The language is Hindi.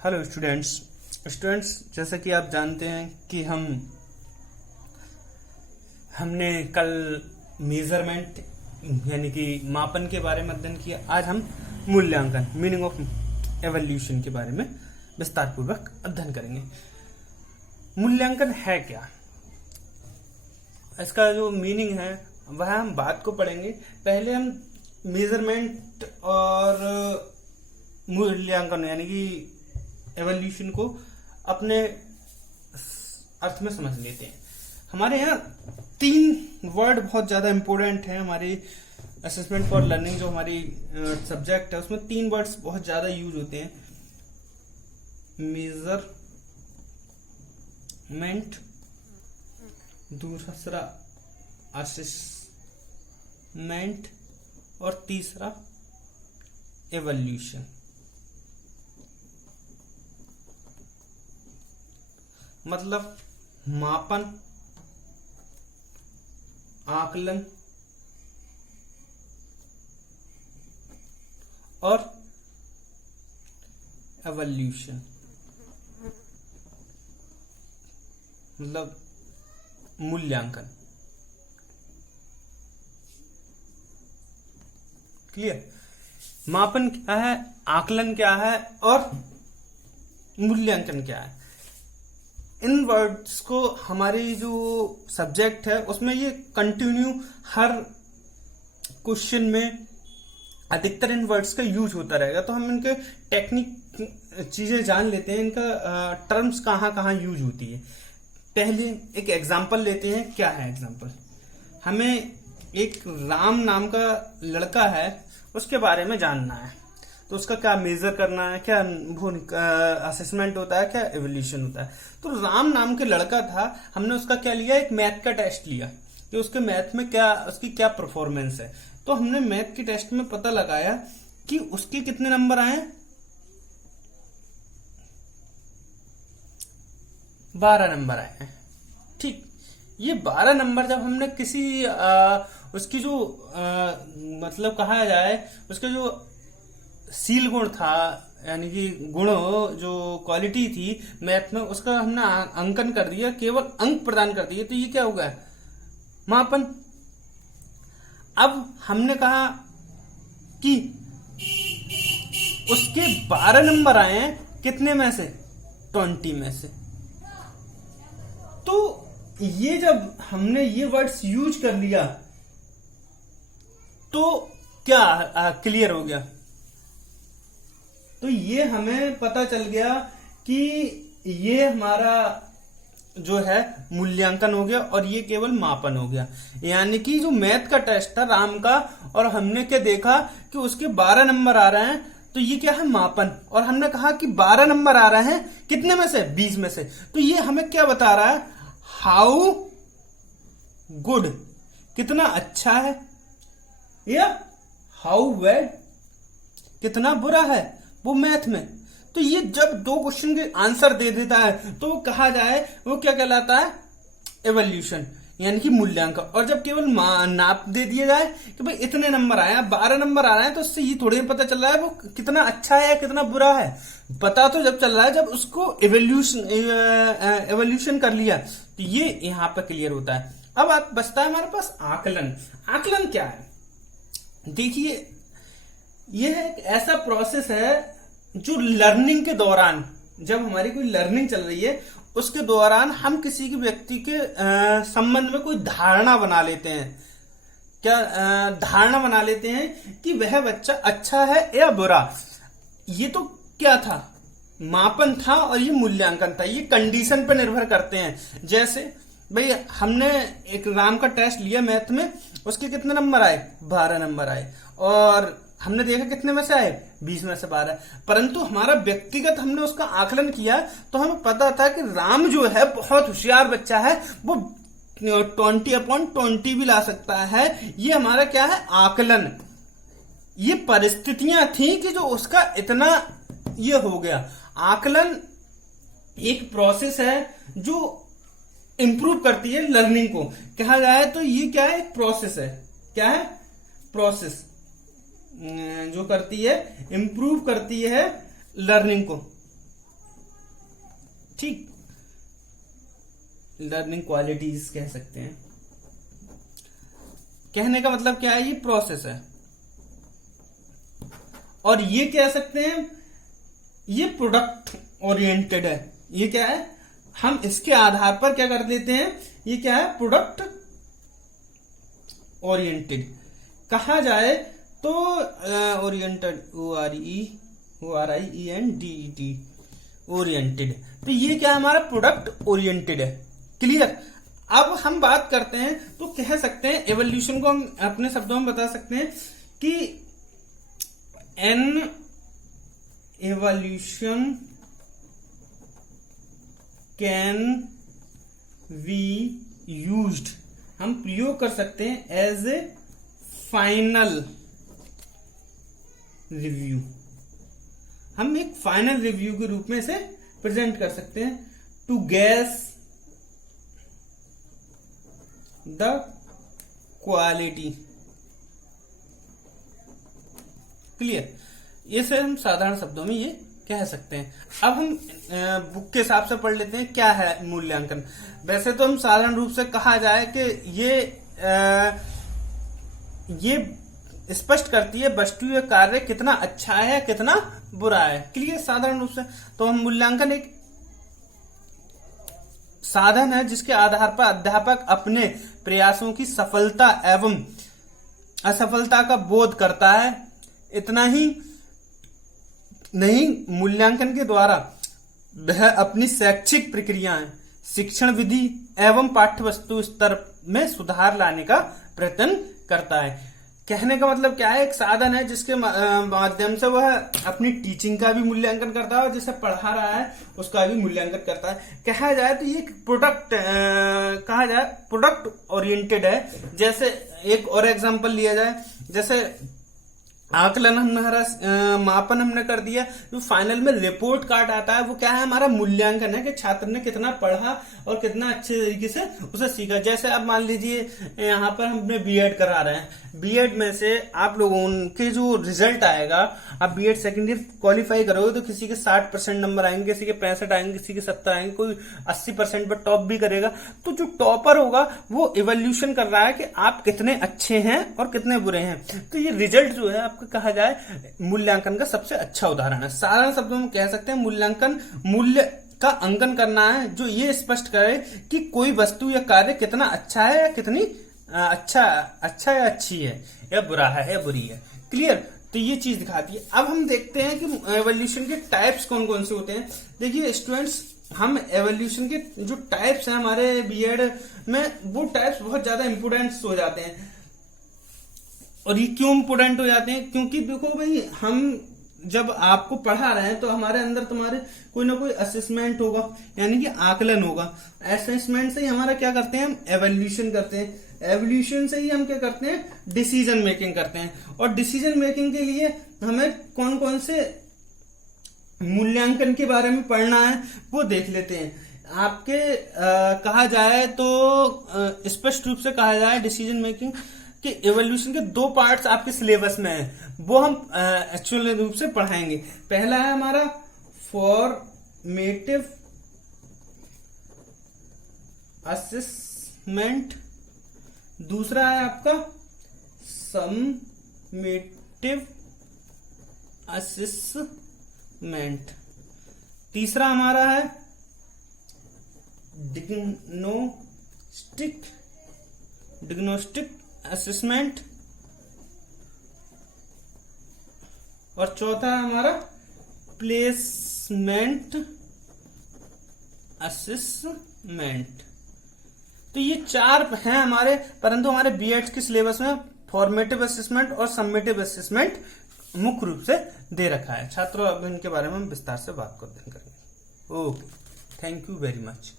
हेलो स्टूडेंट्स जैसा कि आप जानते हैं कि हमने कल मेजरमेंट यानी कि मापन के बारे में अध्ययन किया। आज हम मूल्यांकन मीनिंग ऑफ एवोल्यूशन के बारे में विस्तार पूर्वक अध्ययन करेंगे। मूल्यांकन है क्या, इसका जो मीनिंग है वह हम बात को पढ़ेंगे। पहले हम मेजरमेंट और मूल्यांकन यानी कि एवोल्यूशन को अपने अर्थ में समझ लेते हैं। हमारे यहाँ 3 वर्ड बहुत ज्यादा इंपॉर्टेंट हैं। हमारी असेसमेंट फॉर लर्निंग जो हमारी सब्जेक्ट है उसमें 3 वर्ड्स बहुत ज्यादा यूज होते हैं। मेजरमेंट, दूसरा असेसमेंट और तीसरा एवोल्यूशन। मतलब मापन, आकलन और एवोल्यूशन, मतलब मूल्यांकन। क्लियर? मापन क्या है, आकलन क्या है और मूल्यांकन क्या है। इन वर्ड्स को हमारी जो सब्जेक्ट है उसमें ये कंटिन्यू हर क्वेश्चन में अधिकतर इन वर्ड्स का यूज होता रहेगा। तो हम इनके टेक्निक चीजें जान लेते हैं, इनका टर्म्स कहाँ कहाँ यूज होती है। पहले एक एग्जांपल लेते हैं। क्या है एग्जांपल? हमें एक राम नाम का लड़का है, उसके बारे में जानना है। तो उसका क्या मेजर करना है, क्या वो असेसमेंट होता है, क्या एवोल्यूशन होता है। तो राम नाम के लड़का था, हमने उसका क्या लिया, एक मैथ का टेस्ट लिया कि उसके मैथ में क्या उसकी क्या परफॉर्मेंस है। तो हमने मैथ के टेस्ट में पता लगाया कि उसके कितने नंबर आए, 12 नंबर आए हैं। ठीक, ये 12 नंबर जब हमने किसी उसकी जो मतलब कहा जाए उसके जो सील गुण था यानी कि गुण जो क्वालिटी थी मैथ में, उसका हमने अंकन कर दिया, केवल अंक प्रदान कर दिए। तो ये क्या हो गया, मापन। अब हमने कहा कि उसके 12 नंबर आए हैं, कितने में से, 20 में से। तो ये जब हमने ये वर्ड्स यूज कर लिया तो क्या क्लियर हो गया। तो ये हमें पता चल गया कि ये हमारा जो है मूल्यांकन हो गया और ये केवल मापन हो गया। यानी कि जो मैथ का टेस्ट था राम का और हमने क्या देखा कि उसके 12 नंबर आ रहे हैं, तो ये क्या है, मापन। और हमने कहा कि 12 नंबर आ रहे हैं कितने में से, 20 में से। तो ये हमें क्या बता रहा है, हाउ गुड, कितना अच्छा है, या हाउ बैड, कितना बुरा है वो मैथ में। तो ये जब 2 क्वेश्चन के आंसर दे देता है तो वो कहा जाए वो क्या कहलाता है, एवोल्यूशन यानी कि मूल्यांकन। और जब केवल नाप दे दिया जाए कि भाई इतने नंबर आए हैं, 12 नंबर आ रहे हैं, तो उससे ये थोड़ी पता चल रहा है वो कितना अच्छा है या कितना बुरा है। पता तो जब चल रहा है जब उसको एवोल्यूशन कर लिया, तो ये यहां पर क्लियर होता है। अब आप बचता है हमारे पास आकलन। आकलन क्या है, देखिए यह एक ऐसा प्रोसेस है जो लर्निंग के दौरान, जब हमारी कोई लर्निंग चल रही है उसके दौरान हम किसी के व्यक्ति के संबंध में कोई धारणा बना लेते हैं। क्या धारणा बना लेते हैं कि वह बच्चा अच्छा है या बुरा। ये तो क्या था, मापन था और ये मूल्यांकन था। ये कंडीशन पर निर्भर करते हैं। जैसे भाई हमने एक राम का टेस्ट लिया मैथ में, उसके कितने नंबर आए, 12 नंबर आए। और हमने देखा कितने में से आए, 20 में से 12। परंतु हमारा व्यक्तिगत हमने उसका आकलन किया तो हमें पता था कि राम जो है बहुत होशियार बच्चा है, वो 20/20 भी ला सकता है। ये हमारा क्या है, आकलन। ये परिस्थितियां थी कि जो उसका इतना ये हो गया। आकलन एक प्रोसेस है जो इंप्रूव करती है लर्निंग को। कहा जाए तो ये क्या है, एक प्रोसेस है। क्या है, प्रोसेस जो करती है, इंप्रूव करती है लर्निंग को। ठीक, लर्निंग क्वालिटीज कह सकते हैं। कहने का मतलब क्या है, ये प्रोसेस है। और ये कह सकते हैं ये प्रोडक्ट ओरिएंटेड है। ये क्या है, हम इसके आधार पर क्या कर लेते हैं, ये क्या है, प्रोडक्ट ओरिएंटेड कहा जाए तो ओरिएंटेड, ORIENTED, ओरिएंटेड। तो ये क्या है, हमारा प्रोडक्ट ओरिएंटेड है। क्लियर। अब हम बात करते हैं तो कह सकते हैं एवोल्यूशन को हम अपने शब्दों में बता सकते हैं कि N evolution can be used, हम प्रयोग कर सकते हैं एज ए फाइनल रिव्यू। हम एक फाइनल रिव्यू के रूप में इसे प्रेजेंट कर सकते हैं to guess the quality. Clear. ये से हम साधारण शब्दों में ये कह सकते हैं। अब हम बुक के हिसाब से पढ़ लेते हैं क्या है मूल्यांकन। वैसे तो हम साधारण रूप से कहा जाए कि ये स्पष्ट करती है वस्तु या कार्य कितना अच्छा है कितना बुरा है। क्लियर। साधारण रूप से तो हम मूल्यांकन एक साधन है जिसके आधार पर अध्यापक अपने प्रयासों की सफलता एवं असफलता का बोध करता है। इतना ही नहीं, मूल्यांकन के द्वारा वह अपनी शैक्षिक प्रक्रियाएं, शिक्षण विधि एवं पाठ्य वस्तु स्तर में सुधार लाने का प्रयत्न करता है। कहने का मतलब क्या है, एक साधन है जिसके माध्यम से वह अपनी टीचिंग का भी मूल्यांकन करता है और जिसे पढ़ा रहा है उसका भी मूल्यांकन करता है। कहा जाए तो ये प्रोडक्ट कहा जाए प्रोडक्ट ओरिएंटेड है। जैसे एक और एग्जांपल लिया जाए, जैसे आकलन हमारा मापन हमने कर दिया, जो फाइनल में रिपोर्ट कार्ड आता है वो क्या है, हमारा मूल्यांकन है कि छात्र ने कितना पढ़ा और कितना अच्छे तरीके से उसे सीखा। जैसे अब मान लीजिए यहाँ पर हमने बीएड करा रहे हैं, बीएड में से आप लोगों के जो रिजल्ट आएगा, आप बीएड सेकेंड ईयर क्वालिफाई करोगे तो किसी के 60% नंबर आएंगे, किसी के 65 आएंगे, किसी के 70 आएंगे, कोई 80% पर टॉप भी करेगा। तो जो टॉपर होगा वो इवोल्यूशन कर रहा है कि आप कितने अच्छे हैं और कितने बुरे हैं। तो ये रिजल्ट जो है आपका कहा जाए मूल्यांकन का सबसे अच्छा उदाहरण है। साधारण शब्दों में कह सकते हैं मूल्यांकन मूल्य का अंकन करना है जो ये स्पष्ट करे कि कोई वस्तु या कार्य कितना अच्छा है या कितनी अच्छा या अच्छी है या बुरा है या बुरी है। क्लियर। तो ये चीज दिखाती है। अब हम देखते हैं कि एवोल्यूशन के टाइप्स कौन कौन से होते हैं। देखिए स्टूडेंट्स, हम एवोल्यूशन के जो टाइप्स हैं हमारे बीएड में, वो टाइप्स बहुत ज्यादा इंपोर्टेंट हो जाते हैं। और ये क्यों इंपोर्टेंट हो जाते हैं, क्योंकि देखो भाई, हम जब आपको पढ़ा रहे हैं तो हमारे अंदर तुम्हारे कोई ना कोई असेसमेंट होगा, यानी कि आकलन होगा। असेसमेंट से ही हमारा क्या करते हैं, हम एवोल्यूशन करते हैं। एवोल्यूशन से ही हम क्या करते हैं, डिसीजन मेकिंग करते हैं। और डिसीजन मेकिंग के लिए हमें कौन कौन से मूल्यांकन के बारे में पढ़ना है वो देख लेते हैं। आपके कहा जाए तो स्पष्ट रूप से कहा जाए डिसीजन मेकिंग कि एवोल्यूशन के 2 पार्ट्स आपके सिलेबस में हैं, वो हम एक्चुअल रूप से पढ़ाएंगे। पहला है हमारा फॉर्मेटिव असेसमेंट, दूसरा है आपका समेटिव असेसमेंट, तीसरा हमारा है डिग्नोस्टिक असेसमेंट, और चौथा है हमारा प्लेसमेंट असेसमेंट। तो ये 4 हैं हमारे, परंतु हमारे बीएड के सिलेबस में फॉर्मेटिव असेसमेंट और समेटिव असेसमेंट मुख्य रूप से दे रखा है। छात्रों अब इनके बारे में हम विस्तार से बात करेंगे। Okay, thank you very much.